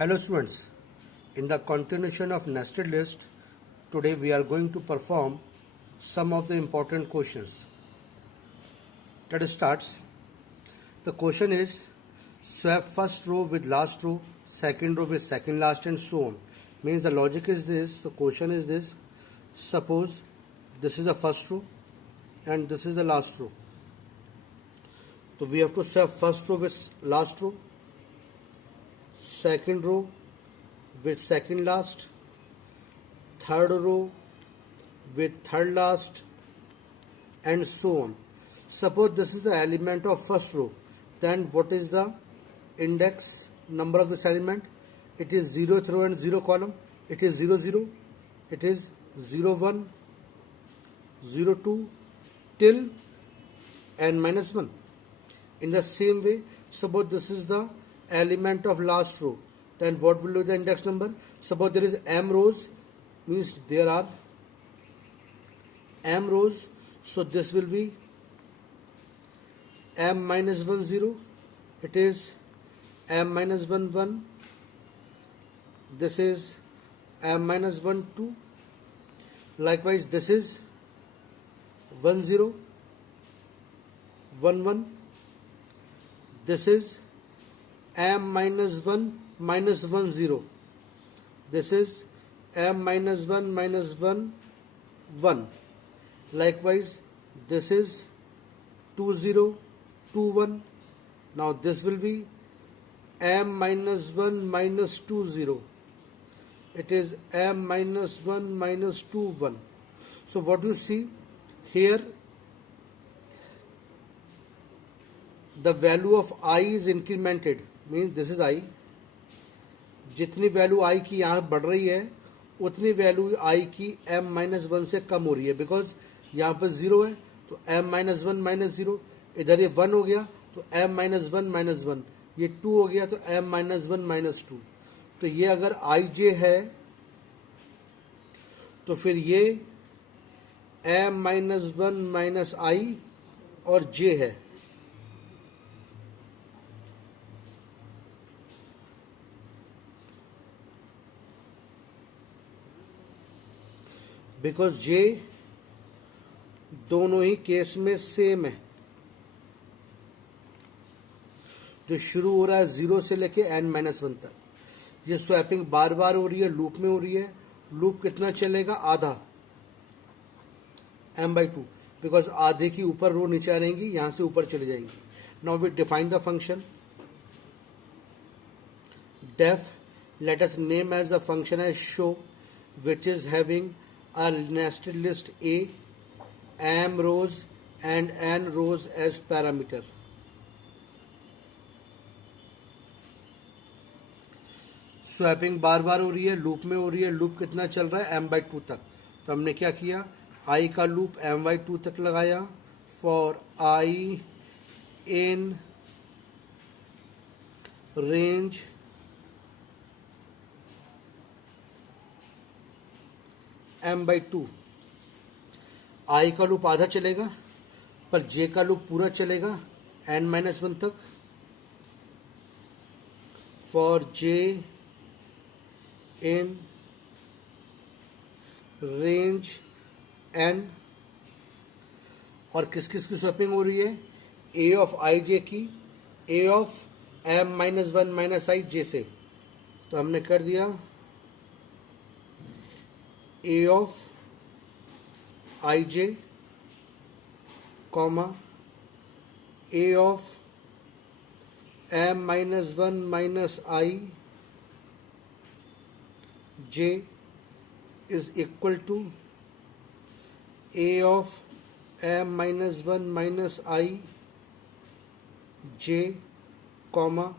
Hello students, in the continuation of nested list, today we are going to perform some of the important questions. Let us start. The question is swap first row with last row, second row with second last and so on. Means the logic is this, the question is this, suppose this is the first row and this is the last row. So we have to swap first row with last row, second row with second last, third row with third last and so on. Suppose this is the element of first row, then what is the index number of this element? It is 0th row and 0 column. It is 0 0, it is 0 1, 0 2 till n minus 1. In the same way, suppose this is the element of last row, then what will be the index number? Suppose there is m rows, means there are m rows, so this will be m minus 1 0, it is m minus 1 1, this is m minus 1 2, likewise this is 1 0 1 1, this is m minus 1 minus 1 0, this is m minus 1 minus 1 1, likewise this is 2 0 2 1. Now this will be m minus 1 minus 2 0, it is m minus 1 minus 2 1. So what you see here, the value of I is incremented, means this is I. जितनी value I की यहाँ बढ़ रही है उतनी value I की m minus 1 से कम हो रही है, बिकॉज यहाँ पर 0 है तो m माइनस 1 माइनस 0, इधर ये 1 हो गया तो m माइनस 1 माइनस 1, ये 2 हो गया तो m माइनस 1 माइनस 2. तो ये अगर I j है तो फिर ये m माइनस 1 माइनस I और j है. बिकॉज जे दोनों ही केस में सेम है. जो शुरू हो रहा है 0 से लेके n माइनस 1 तक, ये स्वैपिंग बार बार हो रही है, लूप में हो रही है. लूप कितना चलेगा? आधा m/2, बिकॉज आधे की ऊपर रो नीचे आ रहेंगी, यहां से ऊपर चले जाएंगी. Now we define the function def. Let us name as the function as show, which is having a nested list A, m rows and n rows as parameter. Swapping बार बार हो रही है, लूप में हो रही है. लूप कितना चल रहा है? m/2 तक. तो हमने क्या किया, I का लूप m/2 तक लगाया. For I in range m/2. I का लूप आधा चलेगा पर j का लूप पूरा चलेगा n माइनस 1 तक. For j in range n. और किस किस की स्वैपिंग हो रही है? a ऑफ I j की, a of m minus 1 minus I j से. तो हमने कर दिया a of I j comma a of m minus 1 minus I j is equal to a of m minus 1 minus I j comma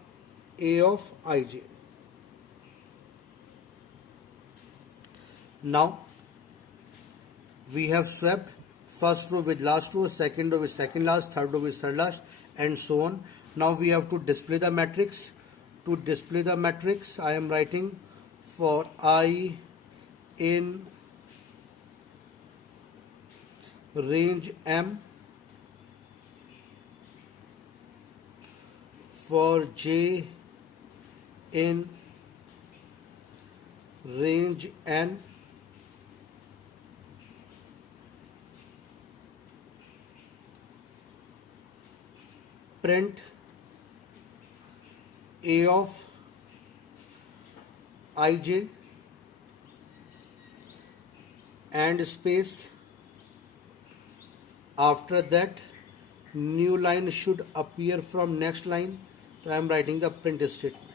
a of I j. Now we have swapped first row with last row, second row with second last, third row with third last and so on. Now we have to display the matrix. To display the matrix, I am writing for I in range m, for j in range n, print a of ij and space. After that, new line should appear from next line. So I am writing the print statement.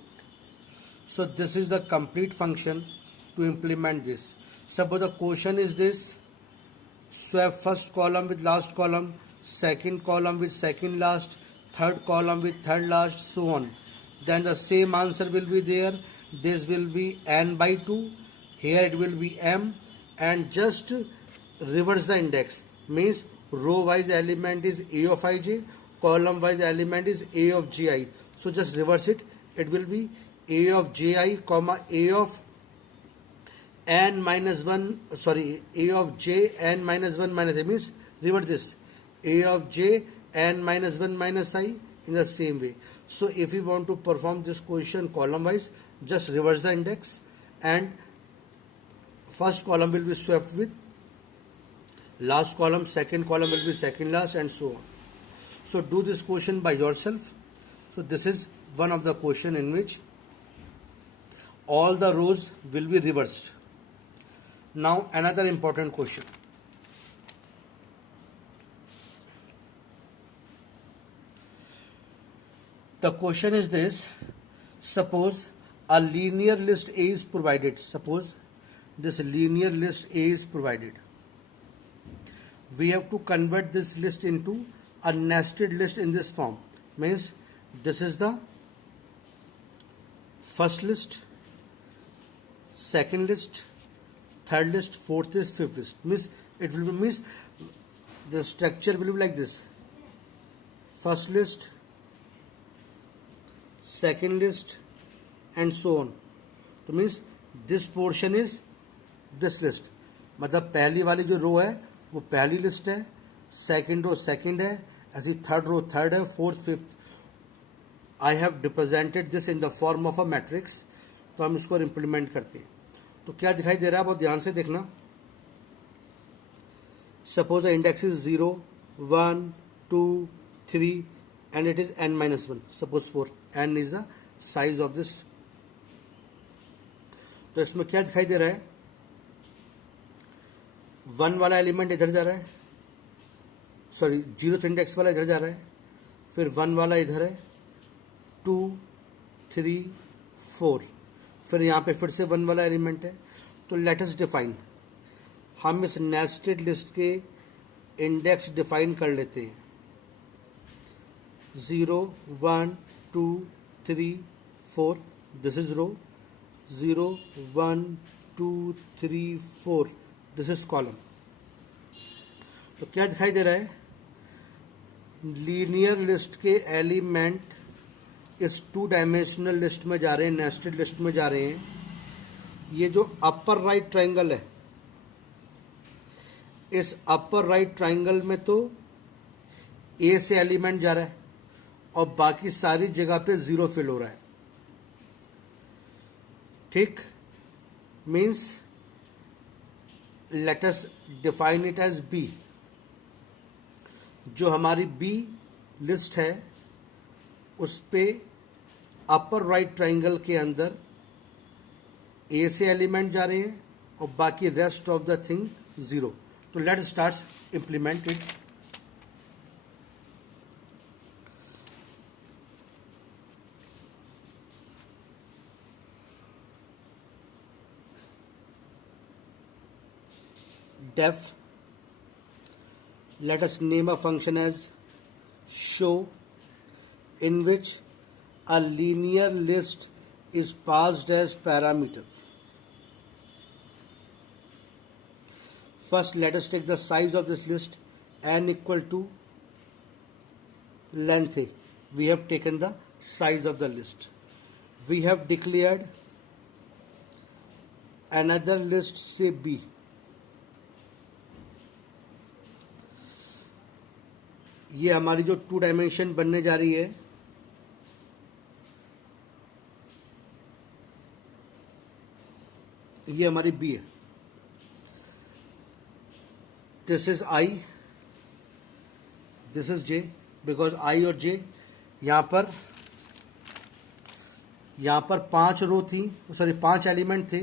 So this is the complete function to implement this. Suppose the question is this: swap first column with last column, second column with second last, third column with third last, so on. Then the same answer will be there. This will be n by 2. Here it will be m, and just reverse the index. Means row wise element is a of ij, column wise element is a of ji. So just reverse it. It will be a of ji comma a of n minus 1, sorry, a of j n minus 1 minus i, means reverse this, a of j n minus 1 minus I in the same way. So if you want to perform this question column wise, just reverse the index and first column will be swapped with last column, second column will be second last, and so on. So do this question by yourself. So this is one of the question in which all the rows will be reversed. Now another important question. The question is this: suppose a linear list A is provided. Suppose this linear list A is provided. We have to convert this list into a nested list in this form. Means this is the first list, second list, third list, fourth list, fifth list. Means it will be, means the structure will be like this: first list, second list, and so on. तो means this portion is this list. मतलब पहली वाली जो रो है वो पहली list है, second row second है, ऐसी थर्ड रो थर्ड है, fourth fifth. I have represented this in the form of a matrix. तो हम इसको इम्प्लीमेंट करते हैं. तो क्या दिखाई दे रहा है, बहुत ध्यान से देखना. Suppose the index is 0, 1, 2, 3 and it is n minus 1. Suppose 4. n is the size of this. तो इसमें क्या दिखाई दे रहा है, 1 वाला एलिमेंट इधर जा रहा है, सॉरी 0th इंडेक्स वाला इधर जा रहा है, फिर 1 वाला इधर है, 2, 3, 4, फिर यहाँ पे फिर से 1 वाला एलिमेंट है. तो लेट अस डिफाइन. हम इस नेस्टेड लिस्ट के इंडेक्स डिफाइन कर लेते हैं. 0, 1, 2, 3, 4. This is row. 0, 1, 2, 3, 4. This is column. तो क्या दिखाई दे रहा है, लीनियर लिस्ट के एलिमेंट इस 2 डायमेंशनल लिस्ट में जा रहे हैं, नेस्टेड लिस्ट में जा रहे हैं. ये जो अपर राइट ट्राइंगल है, इस अपर राइट ट्राइंगल में तो ए से एलिमेंट जा रहा है और बाकी सारी जगह पे 0 फिल हो रहा है. ठीक, means let us define it as B. जो हमारी बी लिस्ट है उस पे अपर राइट ट्राइंगल के अंदर ए से एलिमेंट जा रहे हैं और बाकी रेस्ट ऑफ द थिंग 0. तो let start implement it. def, let us name a function as show, in which a linear list is passed as parameter. First let us take the size of this list, n equal to length a. We have taken the size of the list. We have declared another list, say b. ये हमारी जो 2 dimension बनने जा रही है, ये हमारी B है, this is I, this is J, because I और जे यहाँ पर 5 रो थी, सॉरी 5 एलिमेंट थे।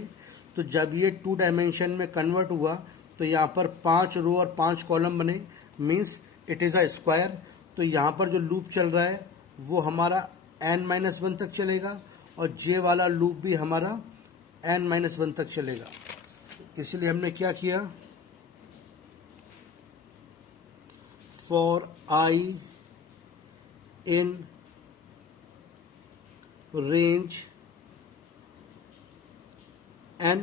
तो जब ये 2 डायमेंशन में कन्वर्ट हुआ तो यहाँ पर 5 रो और 5 कॉलम बने, means it is a square. तो यहाँ पर जो लूप चल रहा है वो हमारा n-1 तक चलेगा और जे वाला लूप भी हमारा n-1 तक चलेगा। इसलिए हमने क्या किया, for I in range n,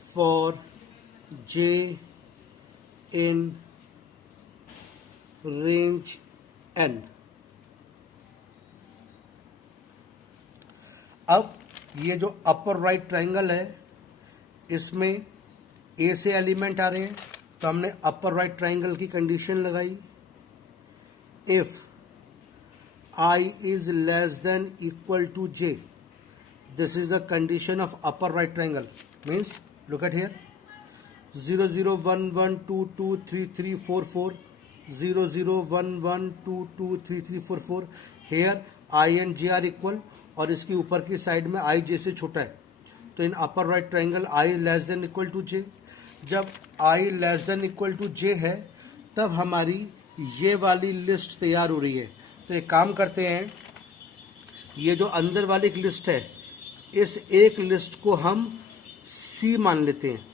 for j in range n। अब ये जो अपर राइट ट्राइंगल है इसमें ए से एलिमेंट आ रहे हैं, तो हमने अपर राइट ट्राइंगल की कंडीशन लगाई, if I is less than equal to j, this is the condition of upper right triangle, means look at here, 0 0 1 1 2 2 3 3 4 4, 0 0 1 1 2 2 3 3 4 4, here I and j are equal और इसकी ऊपर की साइड में I j से छोटा है। तो in upper right triangle I less then equal to j, जब I less then equal to j है तब हमारी ये वाली लिस्ट तैयार हो रही है। तो एक काम करते हैं, ये जो अंदर वाली एक लिस्ट है इस एक लिस्ट को हम C मान लेते हैं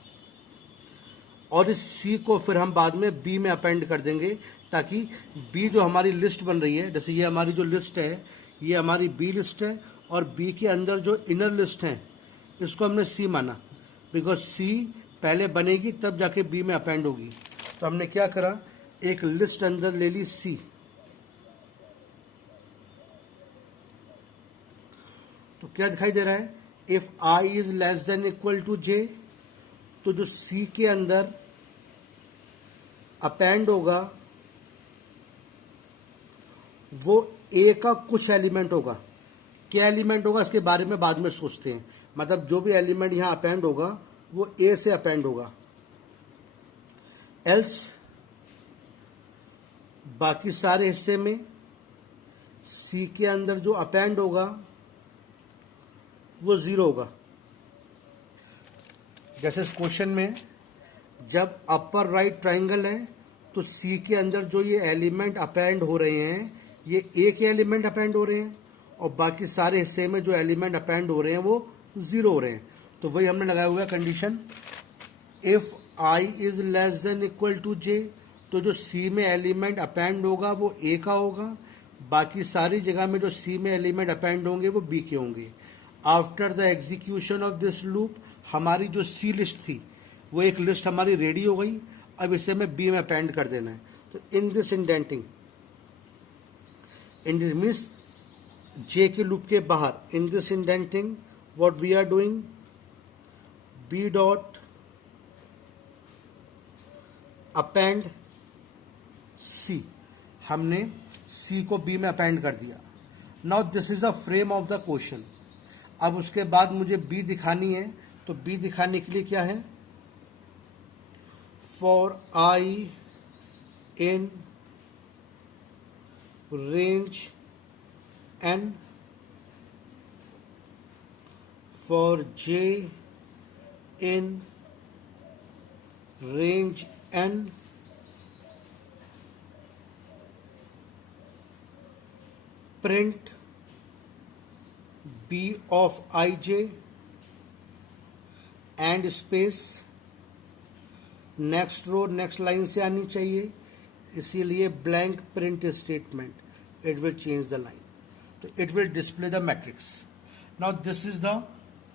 और इस C को फिर हम बाद में B में अपेंड कर देंगे, ताकि B जो हमारी लिस्ट बन रही है, जैसे ये हमारी जो लिस्ट है ये हमारी B लिस्ट है और B के अंदर जो इनर लिस्ट है इसको हमने C माना, बिकॉज C पहले बनेगी तब जाके B में अपेंड होगी। तो हमने क्या करा, एक लिस्ट अंदर ले ली C, तो क्या दिखाई दे रहा है, if I is less then equal to j, तो जो C के अंदर अपेंड होगा वो A का कुछ एलिमेंट होगा। क्या एलिमेंट होगा इसके बारे में बाद में सोचते हैं, मतलब जो भी एलिमेंट यहाँ अपेंड होगा वो A से अपेंड होगा, एल्स बाकी सारे हिस्से में C के अंदर जो अपेंड होगा वो 0 होगा। जैसे इस क्वेश्चन में जब अपर राइट ट्राइंगल है तो C के अंदर जो ये एलिमेंट अपेंड हो रहे हैं ये A के एलिमेंट अपेंड हो रहे हैं और बाकी सारे हिस्से में जो एलिमेंट अपेंड हो रहे हैं वो 0 हो रहे हैं। तो वही हमने लगाया हुआ है condition, if I is less then equal to j, तो जो C में एलिमेंट अपेंड होगा वो A का होगा, बाकी सारी जगह में जो C में एलिमेंट अपेंड होंगे वो B के होंगे। After the execution of this loop हमारी जो C लिस्ट थी वो एक लिस्ट हमारी रेडी हो गई, अब इसे हमें B में अपेंड कर देना है। तो in this indenting, in this means J के लूप के बाहर, in this indenting what we are doing, B dot append C, हमने C को B में अपेंड कर दिया। Now this is the frame of the question. अब उसके बाद मुझे B दिखानी है, तो B दिखाने के लिए क्या है, for I in range n, for J in range n, print B of ij and space, next row next line से आनी चाहिए, इसीलिए blank print statement, it will change the line, तो it will display the matrix. Now this is the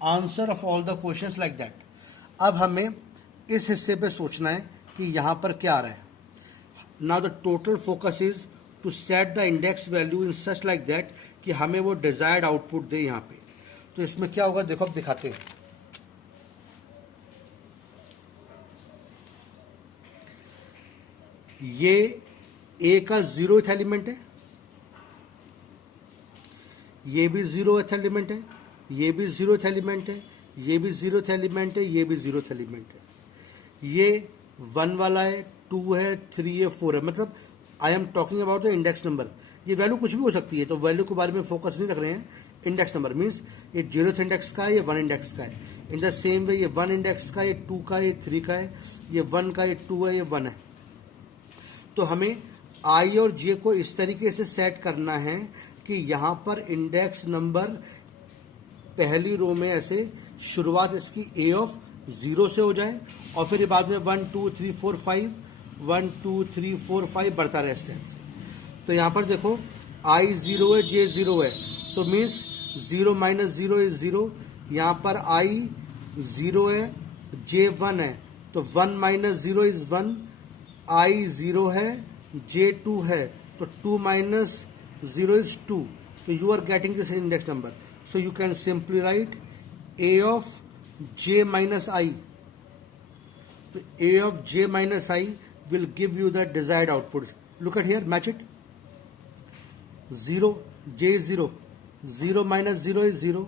answer of all the questions like that. अब हमें इस हिस्से पे सोचना है कि यहाँ पर क्या आ रहा है। Now the total focus is to set the index value in such like that कि हमें वो डिजायर्ड आउटपुट दे यहाँ पे। तो इसमें क्या होगा देखो, अब दिखाते हैं। ये A का 0th एलिमेंट है, ये भी जीरोथ एलिमेंट है, ये भी जीरोथ एलिमेंट है, ये भी जीरोथ एलिमेंट है, ये भी जीरोथ एलिमेंट है। ये 1 वाला है, 2 है, 3 है, 4 है। मतलब I am talking about the index number. ये वैल्यू कुछ भी हो सकती है, तो वैल्यू के बारे में फोकस नहीं रख रहे हैं। इंडेक्स नंबर मीन्स ये 0th इंडेक्स का है, ये 1 इंडेक्स का है। इन द सेम वे ये 1 इंडेक्स का, ये 2 का, ये 3 का है, ये 1 का, ये 2 है, ये 1 है। तो हमें आई और जे को इस तरीके से सेट करना है कि यहाँ पर इंडेक्स नंबर पहली रो में ऐसे शुरुआत इसकी ए ऑफ 0 से हो जाए और फिर बाद में 1 2 3 4 5 1 2 3 4 5 बढ़ता रहे स्टेप से। तो यहाँ पर देखो आई 0 है, जे 0 है, तो मीन्स 0 माइनस 0 इज 0। यहाँ पर आई 0 है, जे 1 है, तो 1 माइनस 0 इज 1। आई 0 है, जे 2 है, तो 2 minus 0 is 2. So you are getting this index number. So you can simply write a of j minus I. So a of j minus I will give you the desired output. Look at here, match it. 0, j is 0. 0 minus 0 is 0.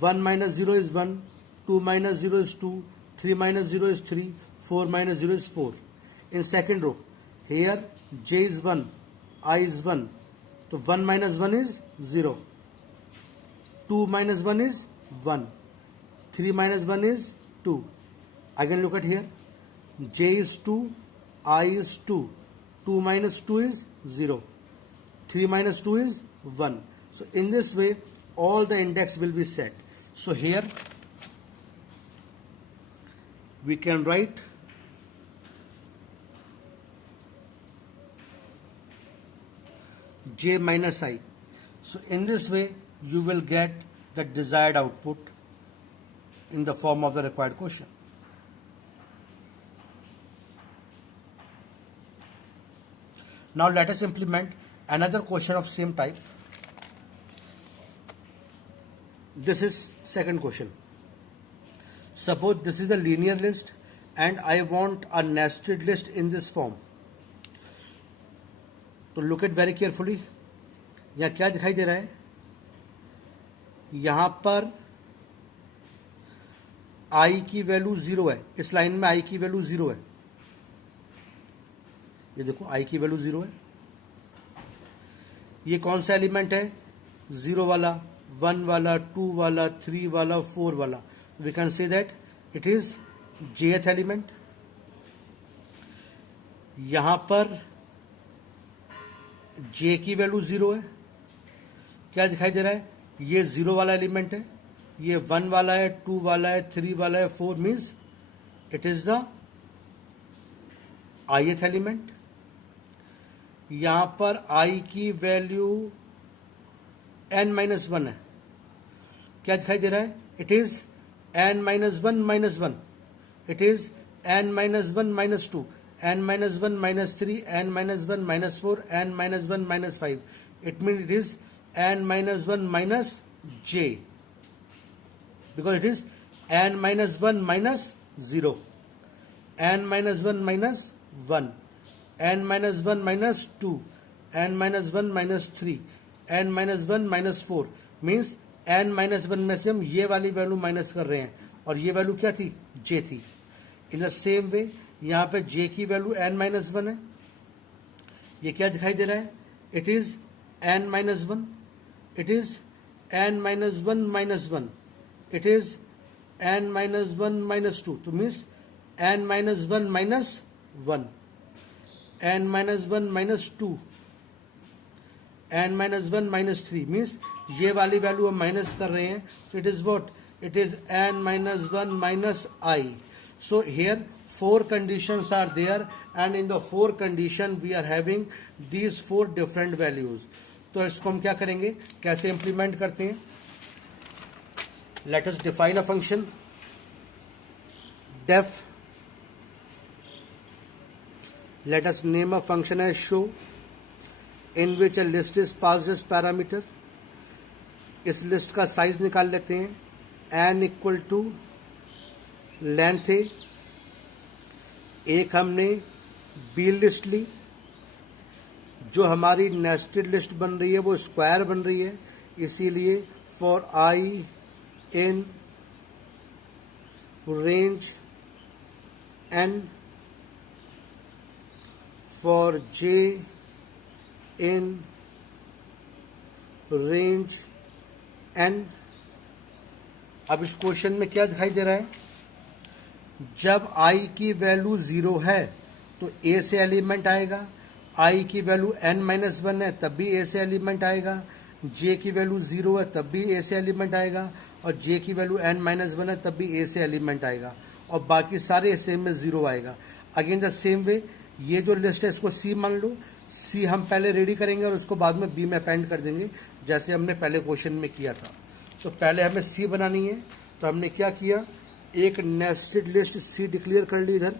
1 minus 0 is 1. 2 minus 0 is 2. 3 minus 0 is 3. 4 minus 0 is 4. In second row, here j is 1. I is 1. तो 1 minus 1 is 0. 2 minus 1 is 1. 3 minus 1 is 2. Again look at here. J is 2. I is 2. 2 minus 2 is 0. 3 minus 2 is 1. So in this way all the index will be set. So here we can write j minus I. So in this way you will get the desired output in the form of the required question. Now let us implement another question of same type. This is second question. Suppose this is a linear list and I want a nested list in this form. तो look at very carefully. यहाँ क्या दिखाई दे रहा है, यहाँ पर आई की वैल्यू 0 है। इस लाइन में आई की वैल्यू 0 है। ये देखो आई की वैल्यू 0 है। ये कौन सा एलिमेंट है, 0 वाला, 1 वाला, 2 वाला, 3 वाला, 4 वाला। We can say that it is jth element. यहाँ पर j की वैल्यू 0 है। क्या दिखाई दे रहा है, ये 0 वाला एलिमेंट है, ये 1 वाला है, 2 वाला है, 3 वाला है, 4 means it is the ith element. यहाँ पर i की वैल्यू n-1 है। क्या दिखाई दे रहा है, it is n-1 it is n-1 -2 n-1 -3 n-1 -4 n-1 -5. It means it is n-1 j because it is n-1 -0 n-1 -1 n-1 -2 n-1 -3 n-1 -4 means n-1 में से हम ये वाली वैल्यू माइनस कर रहे हैं और ये वैल्यू क्या थी, j थी। इन द सेम वे यहाँ पे j की वैल्यू n-1 है। ये क्या दिखाई दे रहा है, it is n-1 it is n-1 -1 it is n-1 -2 तो means n-1 -1 n-1 -2 n-1 -3 means ये वाली वैल्यू हम माइनस कर रहे हैं, तो it is what, it is n-1 minus I. So here 4 conditions are there and in the 4 condition we are having these 4 different values. तो इसको हम क्या करेंगे, कैसे इम्प्लीमेंट करते हैं। Let us define a function def. Let us name a function as show in which a list is passed as parameter. इस list का साइज निकाल लेते हैं, n इक्वल टू लेंथ है। एक हमने बी लिस्ट ली, जो हमारी नेस्टेड लिस्ट बन रही है वो स्क्वायर बन रही है, इसीलिए for I in range n, for j in range n। अब इस क्वेश्चन में क्या दिखाई दे रहा है, जब i की वैल्यू 0 है तो a से एलिमेंट आएगा, i की वैल्यू n-1 है तब भी a से एलिमेंट आएगा, j की वैल्यू 0 है तब भी a से एलिमेंट आएगा, और j की वैल्यू n-1 है तब भी a से एलिमेंट आएगा, और बाकी सारे सेम में 0 आएगा। अगेन द सेम वे, ये जो लिस्ट है इसको C मान लो, C हम पहले रेडी करेंगे और उसको बाद में B में अपेंड कर देंगे जैसे हमने पहले क्वेश्चन में किया था। तो पहले हमें C बनानी है, तो हमने क्या किया, एक नेस्टेड लिस्ट C डिक्लेयर कर ली इधर।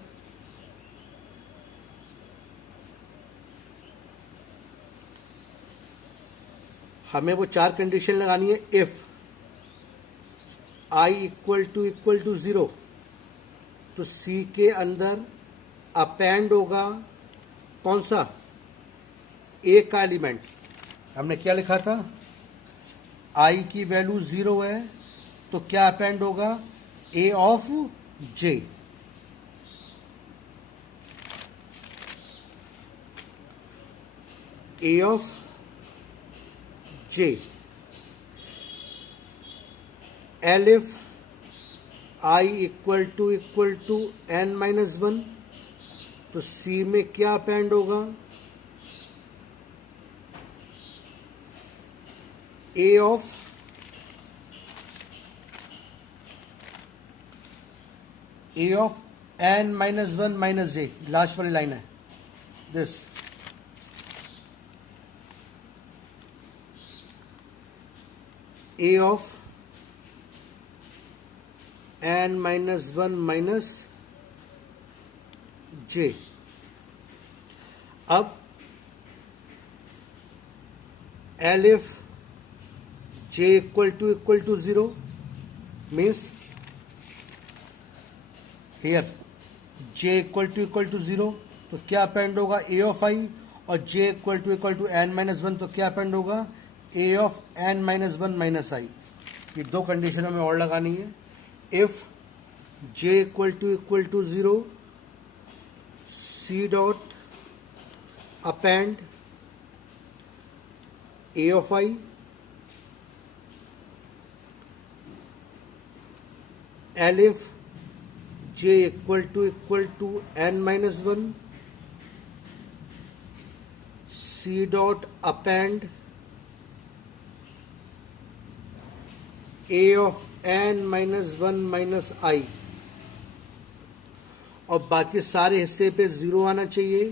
हमें वो 4 कंडीशन लगानी है। इफ i इक्वल टू 0 तो C के अंदर अपेंड होगा कौन सा, A का एलिमेंट। हमने क्या लिखा था, i की वैल्यू 0 है तो क्या अपेंड होगा, A of J। A of J। Elif i equal to n-1 तो C में क्या अपेंड होगा, A of n-1 - j, last वाली लाइन है this. A of n-1 - j। अब elif j equal to 0 means here j equal to 0 तो क्या append होगा, A ऑफ i, और j इक्वल टू n-1 तो क्या अपेंड होगा, A ऑफ n-1 - i। ये दो कंडीशन हमें और लगानी है। If j equal to 0 C dot append A of i elif j equal to n-1 C dot append A of n-1 - i, और बाकी सारे हिस्से पे 0 आना चाहिए।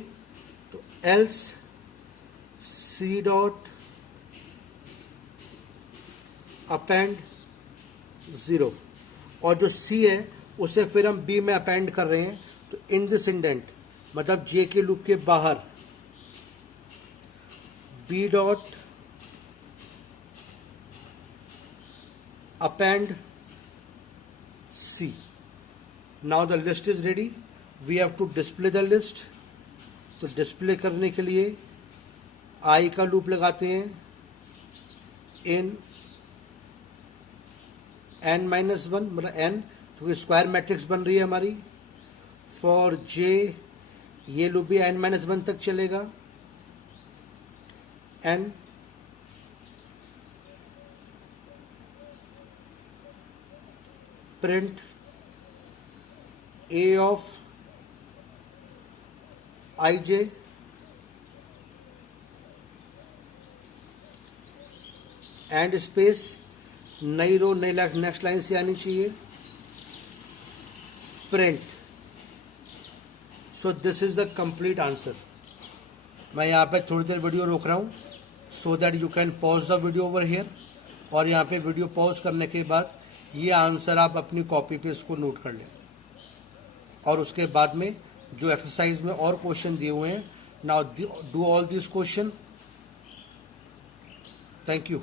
तो एल्स C डॉट अपेंड 0, और जो C है उसे फिर हम B में अपेंड कर रहे हैं। तो इन दिस इंडेंट मतलब J के लूप के बाहर B dot append C। Now the list is ready. We have to display the list. तो डिस्प्ले करने के लिए I का लूप लगाते हैं in n-1 मतलब n, क्योंकि स्क्वायर मैट्रिक्स बन रही है हमारी। फॉर J ये लूप भी n-1 तक चलेगा, n print A of ij and space, नई रो नई नेक्स्ट लाइन से आनी चाहिए, print. So this is the complete answer. मैं यहाँ पे थोड़ी देर वीडियो रोक रहा हूँ so that you can pause the video over here, और यहाँ पे वीडियो पॉज करने के बाद ये आंसर आप अपनी कॉपी पे इसको नोट कर लें, और उसके बाद में जो एक्सरसाइज में और क्वेश्चन दिए हुए हैं, now do all this question. Thank you.